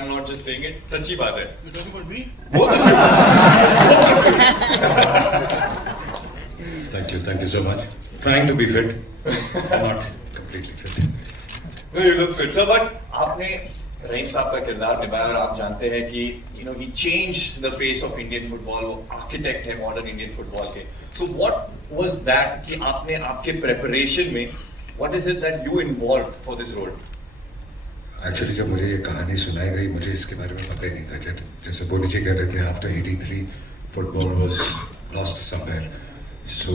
I'm not just saying it. सच्ची बात है. You're talking about me? Thank you so much. Trying to be fit, not completely fit. No, you look fit, sir. But आपने रहीम साहब का किरदार निभाया और आप जानते हैं कि he changed the face of Indian football. वो architect है modern Indian football के. So what was that कि आपने आपके preparation में what is it that you involved for this role? Actually जब मुझे ये कहानी सुनाई गई मुझे इसके बारे में पता ही नहीं था. जैसे बोनी जी कह रहे थे after 83 football was lost somewhere. So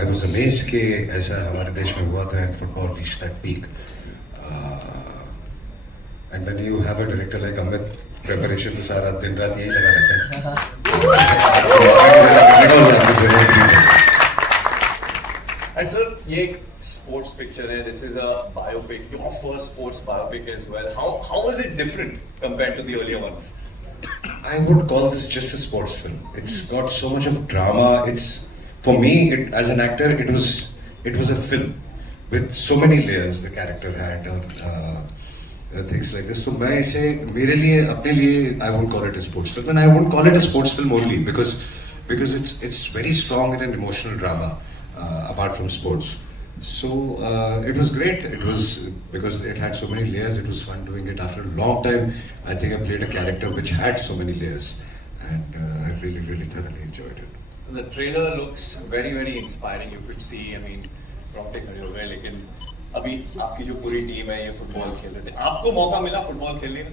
I was amazed कि ऐसा हमारे देश में हुआ था and football reached that peak. And when you have a director like Amit, preparation तो सारा दिन रात यही लगा रहता है. And sir, ये एक sports picture है. This is a biopic. Your first sports biopic as well. How is it different compared to the earlier ones? I would call this just a sports film. It's got so much of drama. It's for me, as an actor, it was a film with so many layers. The character had things like this. So मैं इसे मेरे लिए अपने लिए I won't call it a sports film, and I won't call it a sports film only because it's very strong and an emotional drama apart from sports. So it was great. It was because it had so many layers. It was fun doing it. After a long time, I think I played a character which had so many layers, and I really thoroughly enjoyed it. The trailer looks very very inspiring. You could see, I mean, रोंगटे खड़े हो गए. लेकिन अभी आपकी जो पूरी team है ये फुटबॉल खेल रहे थे. आपको मौका मिला फुटबॉल खेलने में?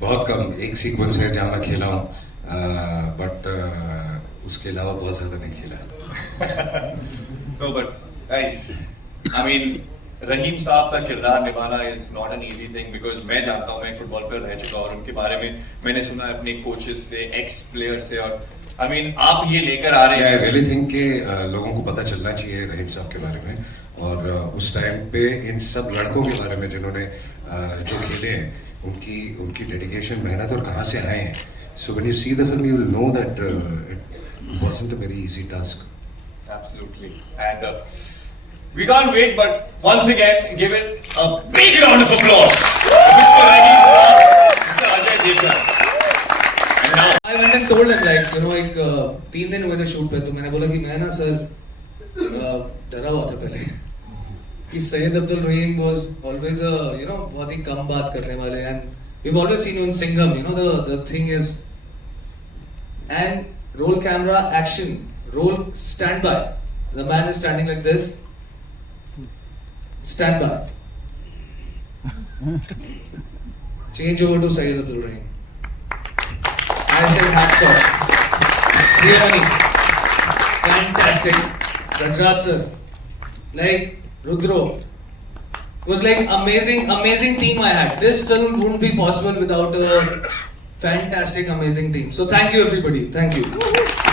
बहुत कम. एक सीक्वेंस है जहाँ मैं खेला हूँ, बट उसके अलावा बहुत ज्यादा नहीं खेला. No, but guys, I mean, रहीम साहब का किरदार निभाना is not an easy thing because मैं जानता हूँ, मैं फुटबॉल पर रह चुका और उनके बारे में मैंने सुना अपने कोचेस से, एक्स प्लेयर से, और I mean, आप ये लेकर आ रहे हैं. I really think कि लोगों को पता चलना चाहिए रहीम साहब के बारे में, और उस टाइम पे इन सब लड़कों के बारे में जिन्होंने जो खेले हैं, उनकी डेडिकेशन, मेहनत और कहाँ से आए हैं. So when you see the film, you will know that it wasn't a very easy task. Absolutely. And we can't wait, but once again, give it a big round of applause. Mr. Raheem Saab, Mr. Ajay Devgan. And now, I went and told him like, एक 3 दिन हुए थे shoot पे, तो मैंने बोला कि मैं ना सर डरा हुआ था पहले कि सैयद अब्दुल रहीम was always a बहुत ही कम बात करने वाले, and we've always seen you in Singham. The thing is, and roll camera action. Roll stand by. The man is standing like this. Stand by. Change over to Syed Abdul Rahim. I said hats off. Really fantastic. Rajraj sir, like Rudro, it was like amazing team I had. This film wouldn't be possible without a fantastic, amazing team. So thank you everybody. Thank you.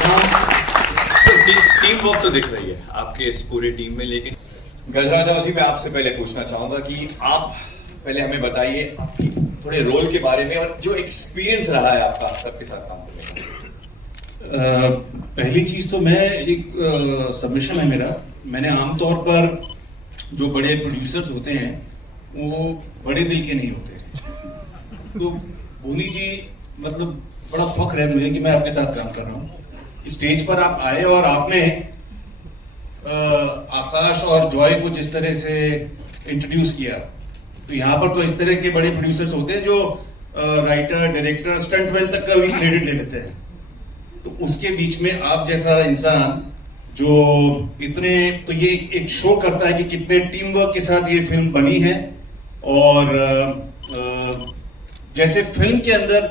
Now, team work तो दिख रही है आपके इस पूरे team में, लेकिन गजराज जी मैं आपसे पहले पूछना चाहूंगा कि आप पहले हमें बताइए आपकी थोड़े रोल के बारे में और जो एक्सपीरियंस रहा है आपका सबके साथ काम करने का. पहली चीज तो मैं एक सबमिशन है मेरा. मैंने आमतौर पर जो बड़े प्रोड्यूसर्स होते हैं वो बड़े दिल के नहीं होते. तो बोनी जी, मतलब बड़ा फख्र है मुझे कि मैं आपके साथ काम कर रहा हूँ. स्टेज पर आप आए और आपने आकाश और जॉय को जिस तरह से इंट्रोड्यूस किया, तो यहाँ पर तो इस तरह के बड़े प्रोड्यूसर्स होते हैं जो राइटर, डायरेक्टर, स्टंटमैन तक का भी क्रेडिट ले लेते हैं. तो उसके बीच में आप जैसा इंसान जो इतने, तो ये एक शो करता है कि कितने टीम वर्क के साथ ये फिल्म बनी है. और जैसे फिल्म के अंदर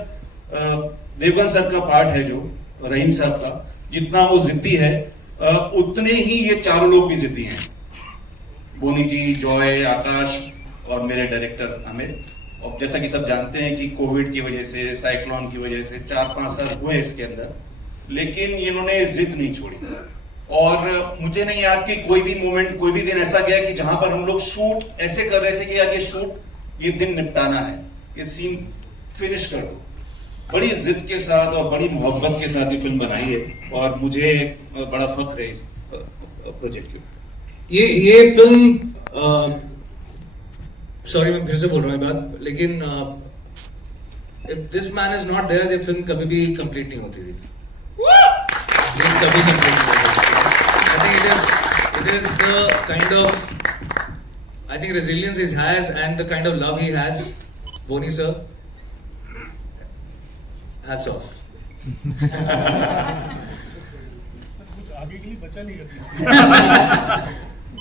देवगन सर का पार्ट है जो रहीम साहब का, जितना वो जिद्दी है उतने ही ये चारों लोग भी जिद्दी हैं. बोनी जी, जॉय, आकाश और मेरे डायरेक्टर अमित. और जैसा कि सब जानते हैं कि कोविड की वजह से, साइक्लोन की वजह से 4-5 साल हुए इसके अंदर, लेकिन इन्होंने जिद नहीं छोड़ी. और मुझे नहीं याद कि कोई भी मोमेंट, कोई भी दिन ऐसा गया कि जहां पर हम लोग शूट ऐसे कर रहे थे कि यार ये शूट, ये दिन निपटाना है, ये सीन फिनिश कर दो. बड़ी जिद के साथ और बड़ी मोहब्बत के साथ ये फिल्म बनाई है और मुझे बड़ा फख्र है इस प्रोजेक्ट के. ये फिल्म, सॉरी मैं फिर से बोल रहा हूँ बात, लेकिन if this man is not there, the film कभी भी complete नहीं होती थी. ये कभी complete नहीं होती. I think it is the kind of, I think resilience he has and the kind of love he has. Boni sir, hats off.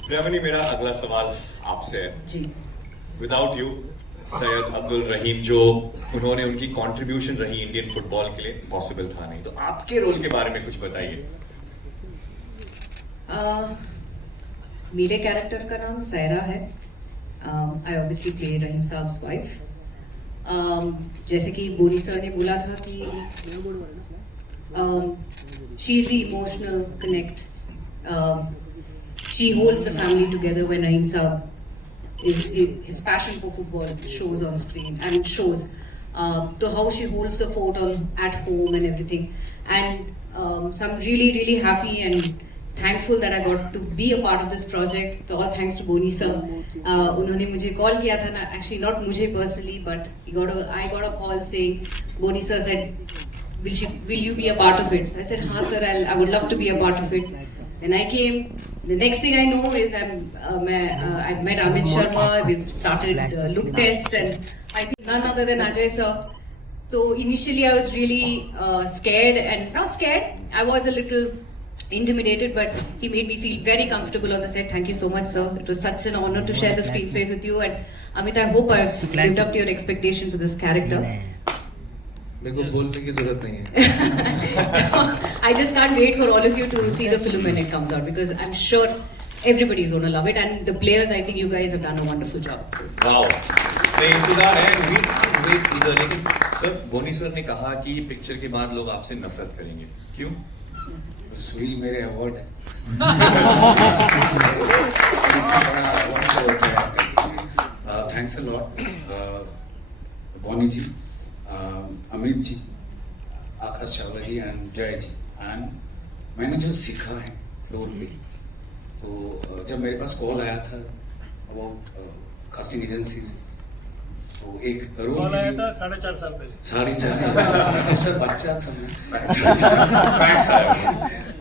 Priyamani, मेरा अगला सवाल आपसे है. जी. विदाउट यू सैयद अब्दुल रहीम जो उन्होंने उनकी कंट्रीब्यूशन रही इंडियन फुटबॉल के लिए पॉसिबल था नहीं, तो आपके रोल के बारे में कुछ बताइए. मेरे कैरेक्टर का नाम सैरा है. आई ऑब्वियसली प्ले रहीम साहब्स वाइफ. जैसे कि बोनी सर ने बोला था कि she is the emotional connect. She holds the family together when Rahim साहब his passion for football shows on screen and shows so how she holds the fort at home and everything. And so I'm really happy and thankful that I got to be a part of this project. So all thanks to Boni sir. उन्होंने मुझे call किया था ना, actually not मुझे personally, but I got a call saying Boni sir said will you be a part of it. So I said हाँ sir, I would love to be a part of it. Then I came. The next thing I know is I met Amit Sharma. We've started look tests, and I think none other than Ajay sir. So initially I was really scared, and not scared. I was a little intimidated, but he made me feel very comfortable on the set. Thank you so much, sir. It was such an honor to share the screen space with you. And Amit, I hope I've lived up to your expectation for this character. मेरे को बोलने की जरूरत नहीं है. I just can't wait for all of you to see the film when it comes out, because I'm sure everybody is going to love it, and the players, I think you guys have done a wonderful job. Wow, तो इंतजार है. उम्मीद इधर. लेकिन sir, बोनी sir ने कहा कि picture के बाद लोग आपसे नफरत करेंगे. क्यों? सुई मेरे अवार्ड है. Thanks a lot Boney ji, Amit ji, Akash Chawla ji and Jay ji. And मैंने जो सीखा है फ्लोर पे, तो जब मेरे पास कॉल आया था अबाउट कास्टिंग एजेंसीज, तो एक रोल आया था 4.5 साल पहले. 4.5 साल पहले तो सर बच्चा था मैं.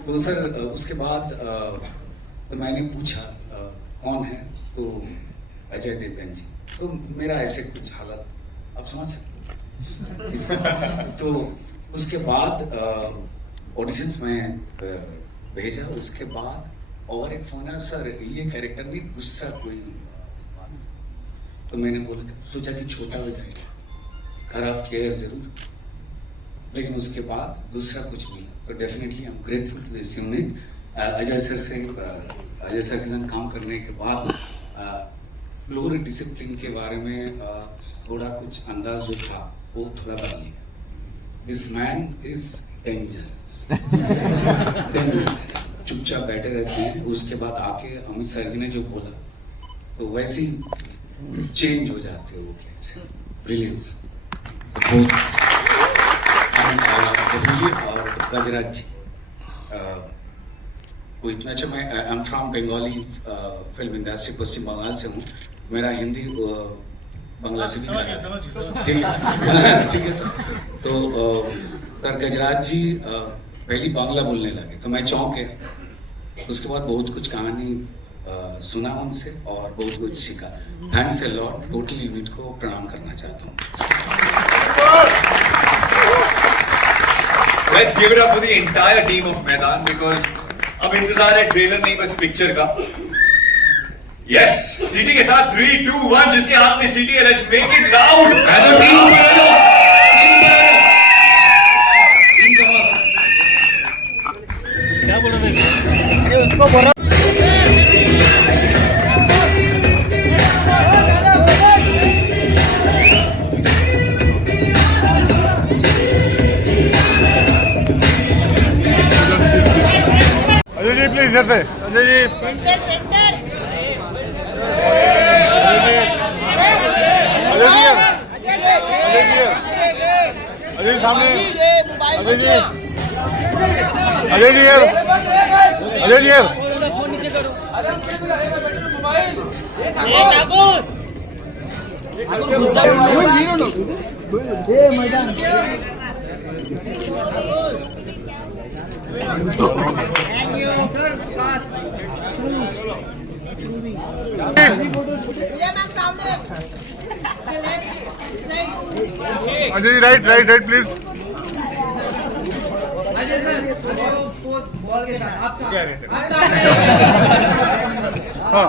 तो सर उसके बाद तो मैंने पूछा कौन है, तो अजय देवगन जी. तो मेरा ऐसे कुछ हालत आप समझ सकते. तो उसके बाद ऑडिशंस में भेजा. उसके बाद और एक फोन आया, सर ये कैरेक्टर नहीं, दूसरा कोई. तो मैंने बोला, सोचा कि छोटा हो जाएगा, खराब किया जरूर, लेकिन उसके बाद दूसरा कुछ मिला. तो definitely I am grateful to this unit. Ajay sir के साथ काम करने के बाद फ्लोर डिसिप्लिन के बारे में थोड़ा कुछ अंदाज जो था वो थोड़ा बदल गया. This man is dangerous. चुपचाप बैठे रहते हैं. उसके बाद आके अमित सर जी ने जो बोला, तो वैसे ही चेंज हो जाते हो. वो कैसे ब्रिलियंस बहुत. और गजराज जी वो इतना अच्छा. मैं I am from Bengali film industry, Paschim Bangal से हूँ. मेरा हिंदी बांग्ला से भी ठीक है सर. तो सर गजराज जी पहली बांग्ला बोलने लगे तो मैं चौंक गया. उसके बाद बहुत कुछ कहानी सुना उनसे और बहुत कुछ सीखा. Thanks a lot. Total unit को प्रणाम करना चाहता हूँ. Let's give it up for the entire team of मैदान, because अब इंतजार है ट्रेलर नहीं बस पिक्चर का. यस, सीटी के साथ 3, 2, 1. जिसके हाथ में सीटी है, लेट्स मेक इट लाउड. क्या बोला मैं उसको बोला. अजय जी प्लीज इधर से. अजय जी अजय सामने. अजय जी यार. अजय जी यार. Ajay ji right right right please हाँ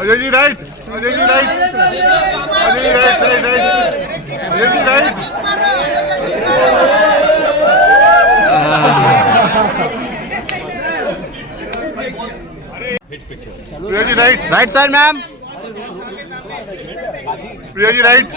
Ajay ji right Ajay ji right Ajay ji right right right Ajay ji right Priya ji right right side ma'am Priya ji right